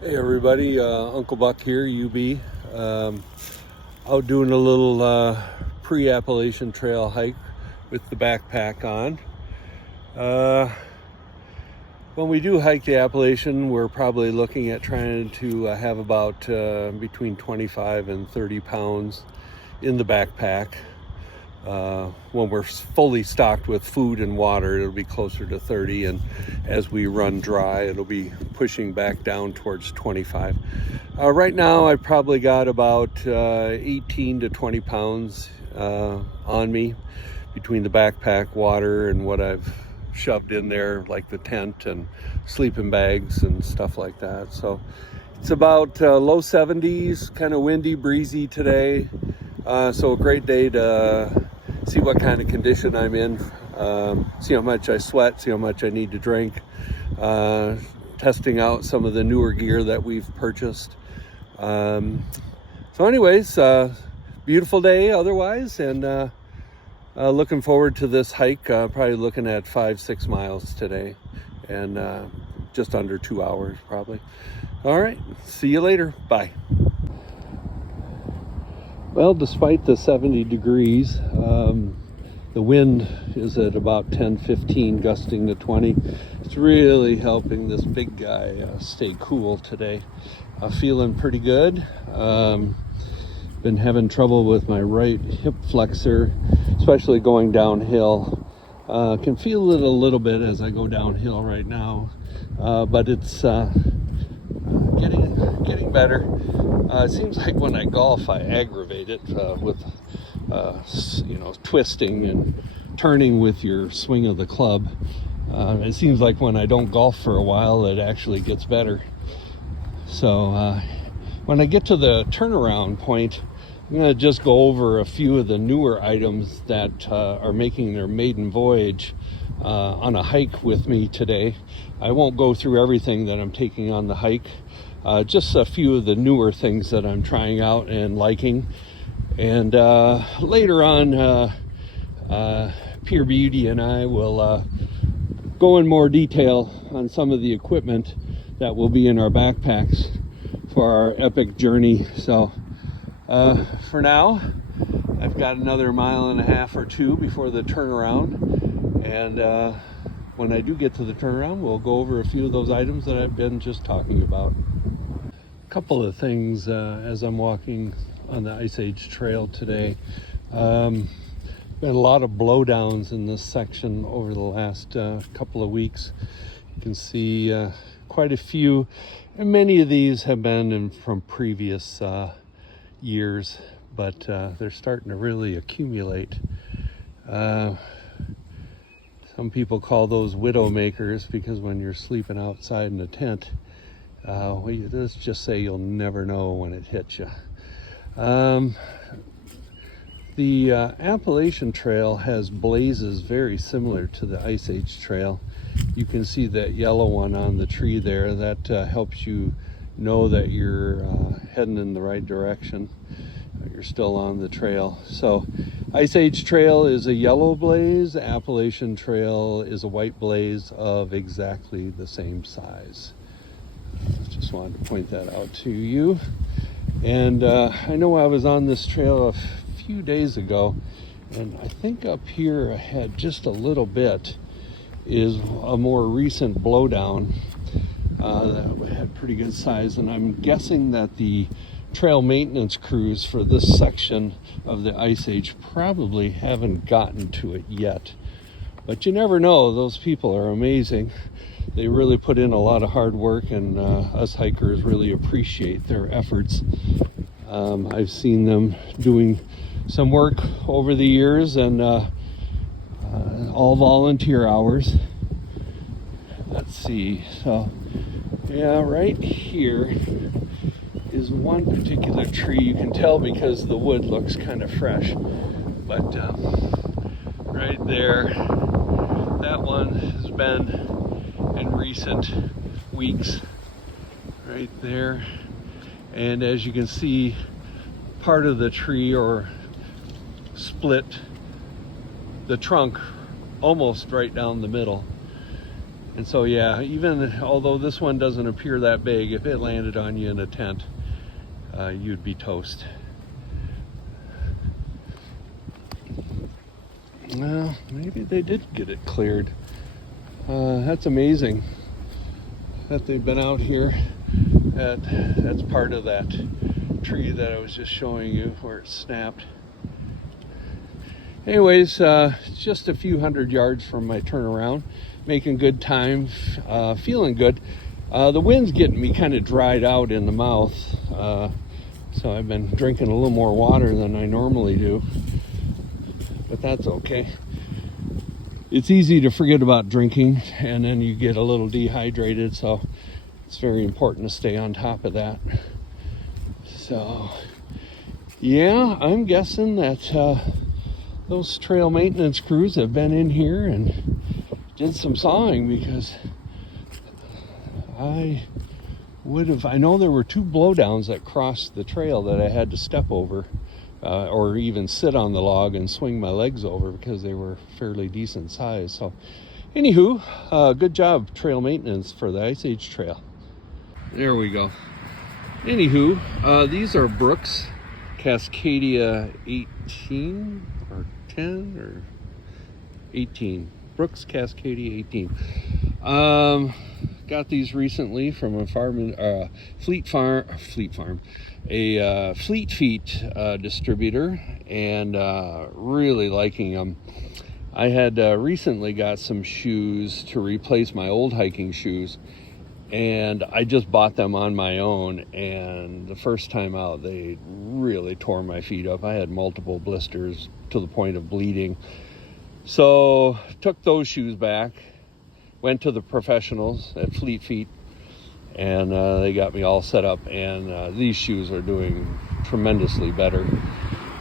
Hey everybody, Uncle Buck here, UB. Out doing a little pre-Appalachian Trail hike with the backpack on. When we do hike the Appalachian, we're probably looking at trying to have about between 25 and 30 pounds in the backpack. When we're fully stocked with food and water, it'll be closer to 30, and as we run dry, it'll be pushing back down towards 25. Right now, I've probably got about 18 to 20 pounds on me between the backpack, water, and what I've shoved in there, like the tent and sleeping bags and stuff like that. So it's about low 70s, kind of windy, breezy today. So a great day to see what kind of condition I'm in, see how much I sweat, see how much I need to drink, testing out some of the newer gear that we've purchased. So anyways, beautiful day otherwise, and looking forward to this hike. Probably looking at 5-6 miles today, and just under 2 hours probably. All right, see you later. Bye. Well, despite the 70 degrees, the wind is at about 10-15, gusting to 20. It's really helping this big guy stay cool today. Feeling pretty good. Been having trouble with my right hip flexor, especially going downhill. Can feel it a little bit as I go downhill right now, but it's getting better. It seems like when I golf, I aggravate it with twisting and turning with your swing of the club. It seems like when I don't golf for a while, it actually gets better. So when I get to the turnaround point, I'm going to just go over a few of the newer items that are making their maiden voyage on a hike with me today. I won't go through everything that I'm taking on the hike. Just a few of the newer things that I'm trying out and liking. And later on, Pure Beauty and I will go in more detail on some of the equipment that will be in our backpacks for our epic journey. So for now, I've got another 1.5 miles or 2 before the turnaround. And when I do get to the turnaround, we'll go over a few of those items that I've been just talking about. Couple of things as I'm walking on the Ice Age Trail today. Been a lot of blowdowns in this section over the last couple of weeks. You can see quite a few, and many of these have been from previous years, but they're starting to really accumulate. Some people call those widow makers, because when you're sleeping outside in a tent, let's just say you'll never know when it hits you. The Appalachian Trail has blazes very similar to the Ice Age Trail. You can see that yellow one on the tree there. That helps you know that you're heading in the right direction. You're still on the trail. So Ice Age Trail is a yellow blaze. Appalachian Trail is a white blaze of exactly the same size. Just wanted to point that out to you. And I know I was on this trail a few days ago, and I think up here ahead just a little bit is a more recent blowdown that had pretty good size, and I'm guessing that the trail maintenance crews for this section of the Ice Age probably haven't gotten to it yet. But you never know, those people are amazing. They really put in a lot of hard work, and us hikers really appreciate their efforts. I've seen them doing some work over the years, and all volunteer hours. Let's see, so yeah, right here is one particular tree. You can tell because the wood looks kind of fresh, but right there, that one has been in recent weeks right there. And as you can see, part of the tree or split the trunk almost right down the middle. And so yeah, even although this one doesn't appear that big, if it landed on you in a tent, you'd be toast. Well, maybe they did get it cleared. That's amazing that they've been out here. That's part of that tree that I was just showing you where it snapped. Anyways, just a few hundred yards from my turnaround, making good time, feeling good. The wind's getting me kind of dried out in the mouth, so I've been drinking a little more water than I normally do, but that's okay. It's easy to forget about drinking and then you get a little dehydrated, so it's very important to stay on top of that. So yeah, I'm guessing that those trail maintenance crews have been in here and did some sawing, because I know there were 2 blowdowns that crossed the trail that I had to step over, or even sit on the log and swing my legs over, because they were fairly decent size. So anywho, good job trail maintenance for the Ice Age Trail. There we go. Anywho, these are Brooks Cascadia 18 or 10 or 18. Brooks Cascadia 18. Got these recently from a Fleet Feet distributor, and really liking them. I had recently got some shoes to replace my old hiking shoes, and I just bought them on my own, and the first time out they really tore my feet up. I had multiple blisters to the point of bleeding. So took those shoes back, went to the professionals at Fleet Feet, and they got me all set up, and these shoes are doing tremendously better.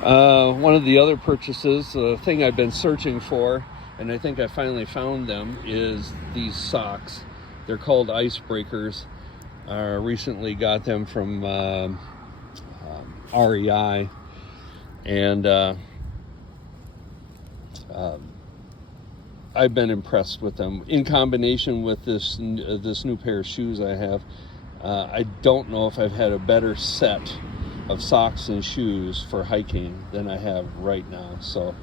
One of the other purchases, the thing I've been searching for, and I think I finally found them, is these socks. They're called Icebreakers. Recently got them from REI, and I've been impressed with them in combination with this new pair of shoes I have. I don't know if I've had a better set of socks and shoes for hiking than I have right now, so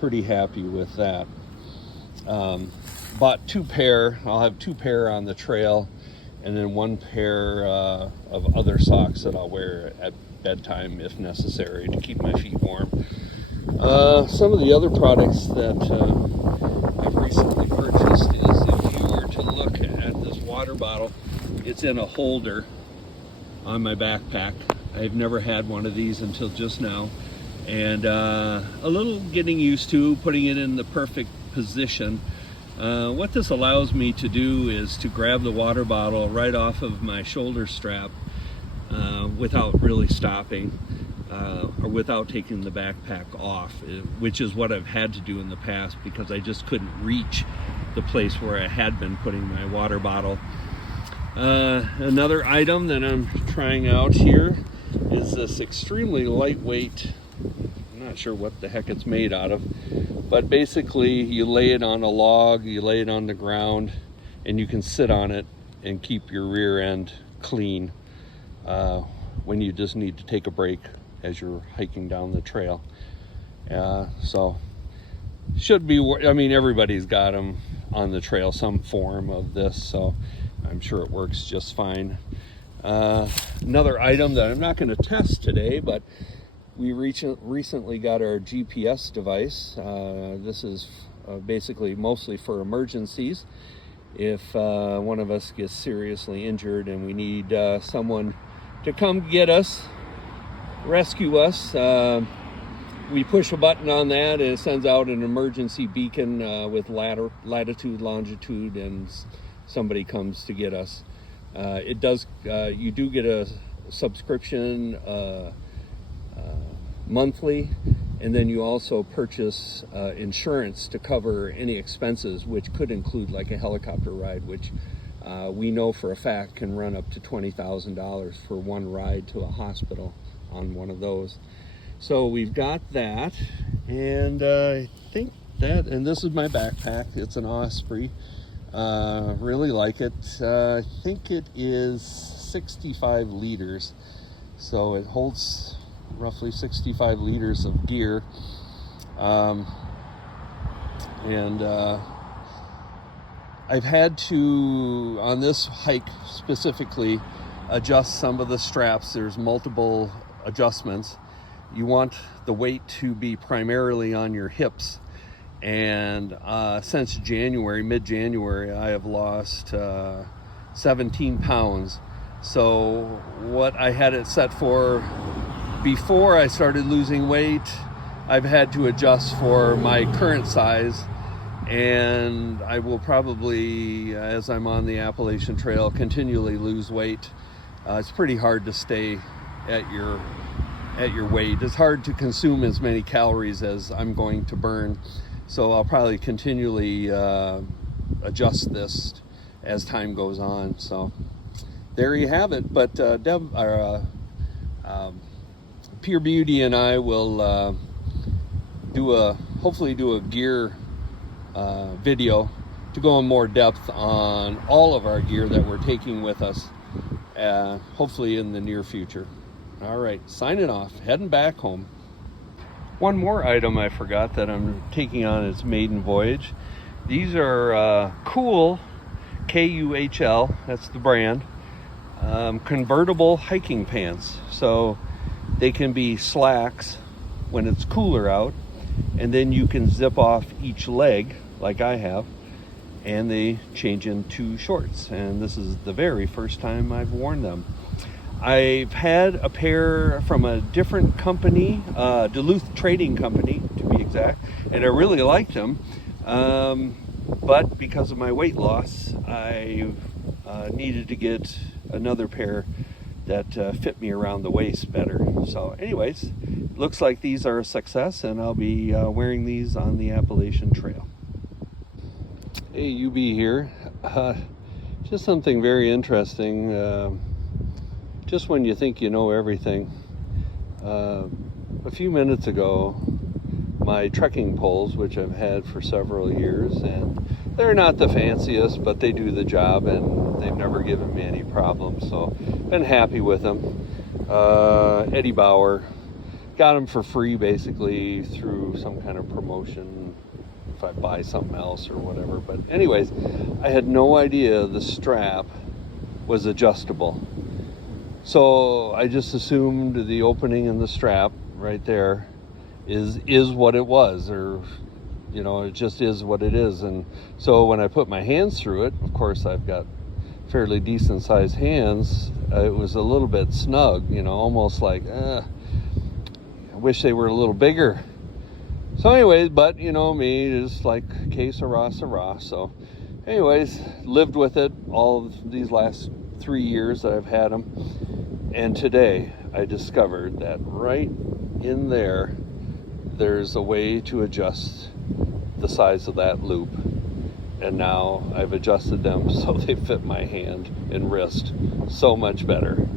pretty happy with that. Bought 2 pair. I'll have 2 pair on the trail, and then 1 pair of other socks that I'll wear at bedtime if necessary to keep my feet warm. Some of the other products that I've recently purchased is, if you were to look at this water bottle, it's in a holder on my backpack. I've never had one of these until just now, and a little getting used to putting it in the perfect position. What this allows me to do is to grab the water bottle right off of my shoulder strap without really stopping, or without taking the backpack off, which is what I've had to do in the past because I just couldn't reach the place where I had been putting my water bottle. Another item that I'm trying out here is this extremely lightweight, I'm not sure what the heck it's made out of, but basically you lay it on a log, you lay it on the ground, and you can sit on it and keep your rear end clean when you just need to take a break as you're hiking down the trail. So should be, I mean, everybody's got them on the trail, some form of this, so I'm sure it works just fine. Another item that I'm not going to test today, but we recently got our GPS device. This is basically mostly for emergencies. If one of us gets seriously injured and we need someone to come get us, rescue us, we push a button on that and it sends out an emergency beacon with latitude, longitude, and somebody comes to get us. It does, you do get a subscription monthly, and then you also purchase insurance to cover any expenses, which could include like a helicopter ride, which we know for a fact can run up to $20,000 for one ride to a hospital on one of those. So we've got that, and I think that, and this is my backpack. It's an Osprey. Really like it. I think it is 65 liters, so it holds roughly 65 liters of gear. And I've had to, on this hike specifically, adjust some of the straps. There's multiple adjustments. You want the weight to be primarily on your hips. And since January, mid-January, I have lost 17 pounds. So what I had it set for before I started losing weight, I've had to adjust for my current size. And I will probably, as I'm on the Appalachian Trail, continually lose weight. It's pretty hard to stay at your weight. It's hard to consume as many calories as I'm going to burn. So I'll probably continually adjust this as time goes on. So there you have it. But Pure Beauty and I will hopefully do a gear video to go in more depth on all of our gear that we're taking with us, hopefully in the near future. All right, signing off, heading back home. One more item I forgot that I'm taking on its maiden voyage. These are Kuhl, Kuhl, that's the brand, convertible hiking pants. So they can be slacks when it's cooler out, and then you can zip off each leg like I have, and they change into shorts. And this is the very first time I've worn them. I've had a pair from a different company, Duluth Trading Company to be exact, and I really liked them. But because of my weight loss, I needed to get another pair that fit me around the waist better. So anyways, looks like these are a success, and I'll be wearing these on the Appalachian Trail. Hey, UB here. Just something very interesting. Just when you think you know everything. A few minutes ago, my trekking poles, which I've had for several years, and they're not the fanciest, but they do the job, and they've never given me any problems, so been happy with them. Eddie Bauer got them for free basically through some kind of promotion if I buy something else or whatever. But anyways, I had no idea the strap was adjustable. So I just assumed the opening in the strap right there is what it was, or you know, it just is what it is. And so when I put my hands through it, of course I've got fairly decent sized hands, it was a little bit snug, you know, almost like I wish they were a little bigger. So anyways, but you know me, just like que sera, sera. So anyways, lived with it all of these last 3 years that I've had them. And today I discovered that right in there's a way to adjust the size of that loop. And now I've adjusted them so they fit my hand and wrist so much better.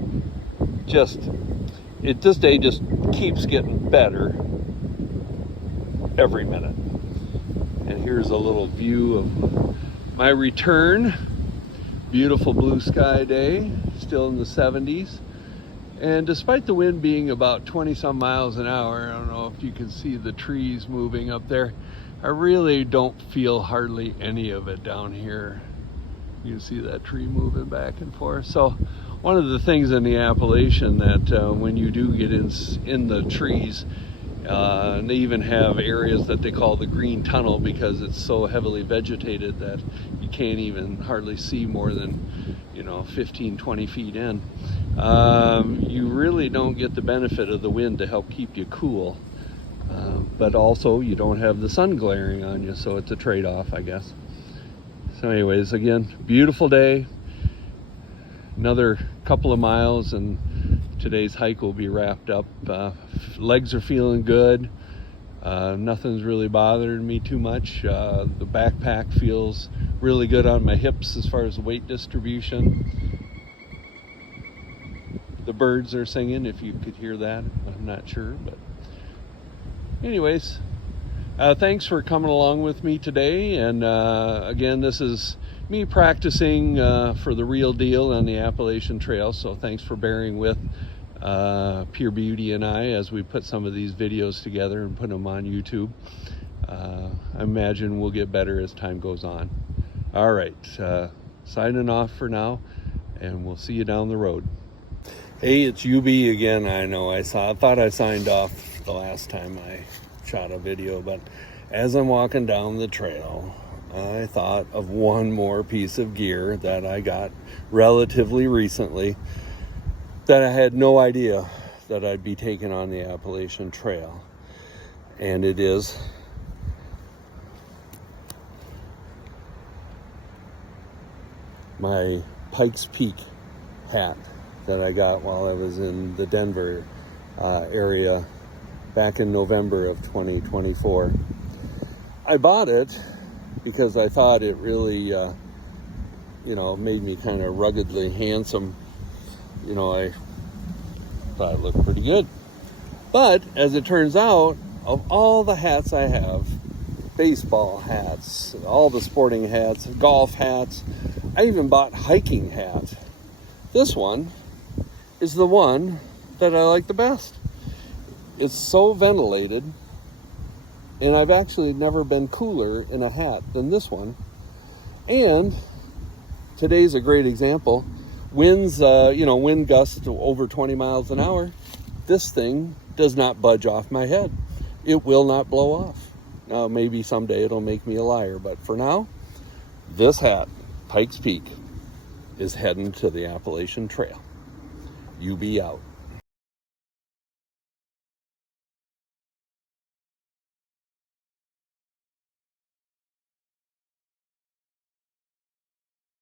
This day just keeps getting better every minute. And here's a little view of my return. Beautiful blue sky day, still in the 70s. And despite the wind being about 20 some miles an hour, I don't know if you can see the trees moving up there, I really don't feel hardly any of it down here. You can see that tree moving back and forth. So one of the things in the Appalachian that when you do get in the trees, and they even have areas that they call the green tunnel because it's so heavily vegetated that you can't even hardly see more than 15, 20 feet in. You really don't get the benefit of the wind to help keep you cool, but also you don't have the sun glaring on you, so it's a trade-off, I guess. So anyways, again, beautiful day, another couple of miles and today's hike will be wrapped up. Legs are feeling good. Nothing's really bothering me too much. The backpack feels really good on my hips as far as weight distribution. The birds are singing, if you could hear that. I'm not sure, but anyways, thanks for coming along with me today. And again, this is me practicing for the real deal on the Appalachian Trail. So thanks for bearing with Pure Beauty and I as we put some of these videos together and put them on YouTube. I imagine we'll get better as time goes on. All right, signing off for now, and we'll see you down the road. Hey, it's UB again. I know I thought I signed off the last time I shot a video, but as I'm walking down the trail, I thought of one more piece of gear that I got relatively recently that I had no idea that I'd be taking on the Appalachian Trail. And it is my Pikes Peak hat that I got while I was in the Denver area back in November of 2024. I bought it because I thought it really, made me kind of ruggedly handsome. I thought it looked pretty good. But as it turns out, of all the hats I have, baseball hats, all the sporting hats, golf hats, I even bought hiking hat. This one is the one that I like the best. It's so ventilated, and I've actually never been cooler in a hat than this one. And today's a great example. Winds, wind gusts to over 20 miles an hour. This thing does not budge off my head. It will not blow off. Now, maybe someday it'll make me a liar, but for now, this hat, Pikes Peak, is heading to the Appalachian Trail. You be out.